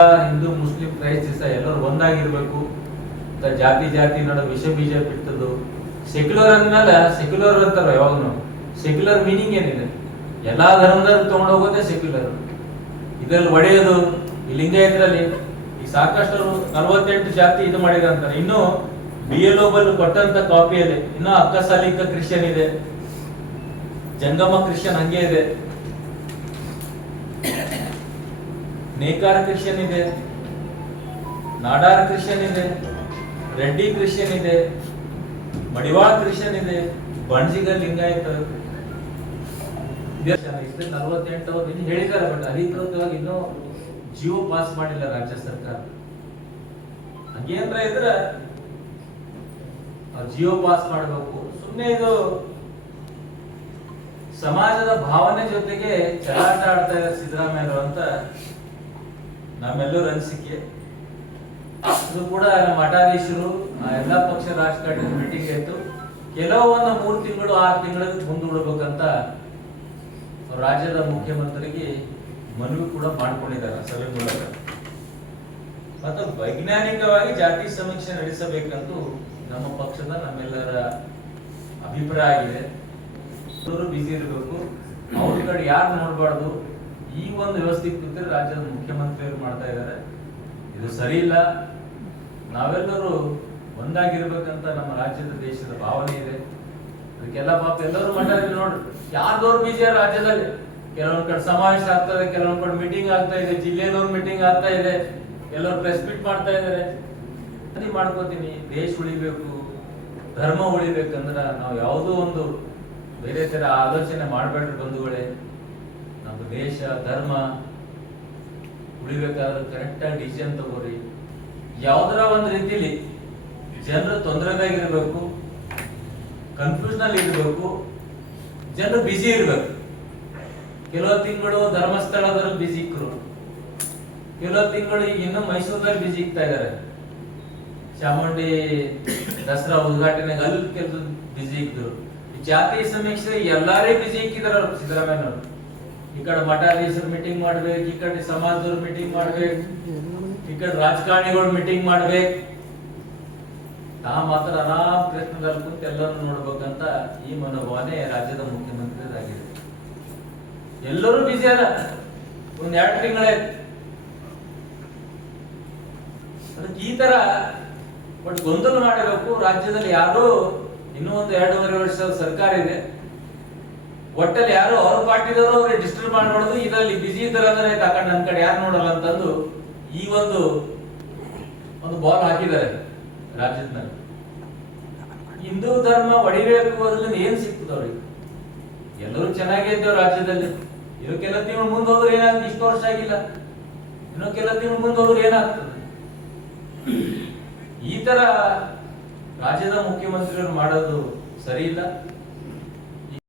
Hindu Muslim ಕ್ರೈಸ್ತ ಎಲ್ಲರೂ ಒಂದಾಗಿರ್ಬೇಕು. ಜಾತಿ ಜಾತಿ ನಡುವೆ ವಿಷ ಬೀಜ ಬಿಟ್ಟದ್ದು ಸೆಕ್ಯುಲರ್ ಅಂದ್ಮೇಲೆ ಸೆಕ್ಯುಲರ್ ಅಂತಾರ. ಯಾವಾಗ ಸೆಕ್ಯುಲರ್ ಮೀನಿಂಗ್ ಏನಿದೆ? ಎಲ್ಲಾ ಧರ್ಮದಲ್ಲಿ ತಗೊಂಡು ಹೋಗೋದೇ ಸೆಕ್ಯುಲರ್. ಇದ್ರಲ್ಲಿ ಒಡೆಯೋದು ಈ ಲಿಂಗಾಯತರಲ್ಲಿ ಈ ಸಾಕಷ್ಟು 48 ಜಾತಿ ಇದು ಮಾಡಿದ ಅಂತಾರೆ. ಇನ್ನು BLO ಕೊಟ್ಟಂತ ಕಾಪಿಯಲ್ಲಿ ಇನ್ನು ಅಕ್ಕಸಾಲಿಕ ಕ್ರಿಶ್ಚಿಯನ್ ಇದೆ, ಜಂಗಮ ಕ್ರಿಶ್ಚಿಯನ್ ಹಂಗೆ ಇದೆ, ನೇಕಾರ ಕ್ರಿಶ್ಚಿಯನ್ ಇದೆ, ನಾಡಾರ್ ಕ್ರಿಶ್ಚಿಯನ್ ಇದೆ, ರೆಡ್ಡಿ ಕ್ರಿಶ್ಚಿಯನ್ ಇದೆ, ಮಡಿವಾಳ ಕ್ರಿಶ್ಚಿಯನ್ ಇದೆ, ಬಣಜಿಗ ಲಿಂಗಾಯತ 48 ಅವರು ಇನ್ನು ಹೇಳಿದ್ದಾರೆ. ಬಟ್ ಅಧಿಕೃತವಾಗಿ ಇನ್ನೂ ಜಿಯೋ ಪಾಸ್ ಮಾಡಿಲ್ಲ ರಾಜ್ಯ ಸರ್ಕಾರ. ಹಂಗೇನ್ರ ಇದ್ರೆ ಜಿಯೋ ಪಾಸ್ ಮಾಡಬೇಕು. ಸುಮ್ಮನೆ ಇದು ಸಮಾಜದ ಭಾವನೆ ಜೊತೆಗೆ ಚಲಾಟ ಆಡ್ತಾ ಇದ್ದಾರೆ ಸಿದ್ದರಾಮಯ್ಯ ಅಂತ ನಮ್ಮೆಲ್ಲರೂ ಅನಿಸಿಕೆ. ಇದು ಕೂಡ ನಮ್ಮ ಮಠಾಧೀಶರು ಎಲ್ಲಾ ಪಕ್ಷ ರಾಜಕಾರಣಿ ಮೀಟಿಂಗ್ ಆಯ್ತು. ಕೆಲವೊಂದು 3 ತಿಂಗಳು 6 ತಿಂಗಳಿಗೆ ಮುಂದೂಡಬೇಕಂತ ರಾಜ್ಯದ ಮುಖ್ಯಮಂತ್ರಿಗೆ ಮನವಿ ಕೂಡ ಮಾಡ್ಕೊಂಡಿದ್ದಾರೆ ಸಭೆ ಮೂಲಕ. ಮತ್ತು ವೈಜ್ಞಾನಿಕವಾಗಿ ಜಾತಿ ಸಮೀಕ್ಷೆ ನಡೆಸಬೇಕಂತೂ ನಮ್ಮ ಪಕ್ಷದ ನಮ್ಮೆಲ್ಲರ ಅಭಿಪ್ರಾಯ ಆಗಿದೆ. ಅವರು ಬಿಸಿ ಇರಬೇಕು, ಅವ್ರ ಕಡೆ ಯಾರು ನೋಡಬಾರ್ದು. ಈ ಒಂದು ವ್ಯವಸ್ಥೆ ಕೂತ್ರೆ ರಾಜ್ಯದ ಮುಖ್ಯಮಂತ್ರಿಯವರು ಮಾಡ್ತಾ ಇದ್ದಾರೆ. ಇದು ಸರಿ ಇಲ್ಲ. ನಾವೆಲ್ಲರೂ ಒಂದಾಗಿರ್ಬೇಕಂತ ನಮ್ಮ ರಾಜ್ಯದ ದೇಶದ ಭಾವನೆ ಇದೆ. ಅದಕ್ಕೆಲ್ಲ ಪಾಪ ಎಲ್ಲರೂ ಮಠದಲ್ಲಿ ನೋಡ್ರಿ ಯಾರ್ದವ್ರು ಬಿಜಿ ರಾಜ್ಯದಲ್ಲಿ. ಕೆಲವೊಂದ್ ಕಡೆ ಸಮಾವೇಶ ಆಗ್ತದೆ, ಕೆಲವೊಂದ್ ಕಡೆ ಮೀಟಿಂಗ್ ಆಗ್ತಾ ಇದೆ, ಜಿಲ್ಲೆದವ್ರು ಮೀಟಿಂಗ್ ಆಗ್ತಾ ಇದೆ, ಎಲ್ಲರೂ ಪ್ರೆಸ್ ಮೀಟ್ ಮಾಡ್ತಾ ಇದ್ದಾರೆ. ಮಾಡ್ಕೋತೀನಿ. ದೇಶ ಉಳಿಬೇಕು, ಧರ್ಮ ಉಳಿಬೇಕಂದ್ರ ನಾವು ಯಾವುದೋ ಒಂದು ಬೇರೆ ತರ ಆಲೋಚನೆ ಮಾಡ್ಬೇಡ್ರಿ ಬಂಧುಗಳೇ. ನಮ್ಮ ದೇಶ ಧರ್ಮ ಉಳಿಬೇಕಾದ್ರೆ ಕರೆಕ್ಟ್ ಆಗಿ ಡಿಸಿಷನ್ ತಗೋರಿ. ಯಾವ್ದಾರ ಒಂದು ರೀತಿಲಿ ಜನರು ತೊಂದರೆದಾಗಿರ್ಬೇಕು, ಕನ್ಫ್ಯೂಷನ್ ಅಲ್ಲಿ ಇರಬೇಕು, ಜನರು ಬಿಸಿ ಇರ್ಬೇಕು. ಕೆಲವು ತಿಂಗಳು ಧರ್ಮಸ್ಥಳದಲ್ಲಿ ಬಿಸಿ ಇಕ್ಕರು, ಕೆಲವು ತಿಂಗಳು ಈಗ ಇನ್ನು ಮೈಸೂರಲ್ಲಿ ಬಿಸಿ ಇಕ್ತಾ ಇದ್ದಾರೆ. ಚಾಮುಂಡಿ ದಸರಾ ಉದ್ಘಾಟನೆಗೆ ಅಲ್ಲಿ ಕೆಲಸ ಬಿಸಿ ಇಕ್ಕಿದ್ರು. ಜಾತಿ ಸಮೀಕ್ಷೆ ಎಲ್ಲಾರೇ ಬಿಸಿ ಇಕ್ಕಿದಾರ ಸಿದ್ದರಾಮಯ್ಯನವರು. ಈ ಕಡೆ ಮಠಾಧೀಶರು ಮೀಟಿಂಗ್ ಮಾಡ್ಬೇಕು, ಈ ಕಡೆ ಸಮಾಜದವ್ರು ಮೀಟಿಂಗ್ ಮಾಡ್ಬೇಕು, ಈ ಕಡೆ ರಾಜಕಾರಣಿಗಳು ಮೀಟಿಂಗ್ ಮಾಡ್ಬೇಕು. ತಾ ಮಾತ್ರ ಆರಾಮ್ ಪ್ರಯತ್ನದಲ್ಲಿ ಕುಂತು ಎಲ್ಲರನ್ನು ನೋಡ್ಬೇಕಂತ ಈ ಮನೋಭಾವನೆ ರಾಜ್ಯದ ಮುಖ್ಯಮಂತ್ರಿಯಾಗಿದೆ. ಎಲ್ಲರೂ ಬಿಸಿ ಅದ. ಒಂದ್ 2 ತಿಂಗಳೇ ಅದಕ್ಕೆ ಈ ತರ ಬಟ್ ಗೊಂದಲ ಮಾಡಬೇಕು. ರಾಜ್ಯದಲ್ಲಿ ಯಾರು ಇನ್ನೂ ಒಂದು 2.5 ವರ್ಷದ ಸರ್ಕಾರ ಇದೆ. ಒಟ್ಟಲ್ಲಿ ಯಾರು ಅವ್ರ ಪಾರ್ಟಿದವರು ಅವ್ರಿಗೆ ಡಿಸ್ಟರ್ಬ್ ಮಾಡಬಾರ್ದು. ಇದರಲ್ಲಿ ಬಿಸಿ ಇದ್ದಾರೆ ಅಂದ್ರೆ ತಕೊಂಡ್ ನನ್ ಕಡೆ ಯಾರು ನೋಡಲ್ಲ ಅಂತಂದು ಈ ಒಂದು ಬಾಲ್ ಹಾಕಿದ್ದಾರೆ ರಾಜ್ಯದಲ್ಲಿ. ಹಿಂದೂ ಧರ್ಮ ಹೊಡಿಬೇಕು ಅದ್ರಿಂದ ಏನ್ ಸಿಗ್ತದ ಅವ್ರಿಗೆ? ಎಲ್ಲರೂ ಚೆನ್ನಾಗೇ ಇದ್ದೇವೆ ರಾಜ್ಯದಲ್ಲಿ. ಇನ್ನು ಕೆಲ ತಿಂಗಳು ಮುಂದೆ ಹೋದ್ರೆ ಏನಾಗ್ತದೆ? ಇಷ್ಟು ವರ್ಷ ಆಗಿಲ್ಲ, ಇನ್ನು ಕೆಲ ತಿಂಗಳು ಮುಂದೆ ಹೋದ್ರೆ ಏನಾಗ್ತದೆ? ಈ ತರ ರಾಜ್ಯದ ಮುಖ್ಯಮಂತ್ರಿಗಳು ಮಾಡೋದು ಸರಿ ಇಲ್ಲ.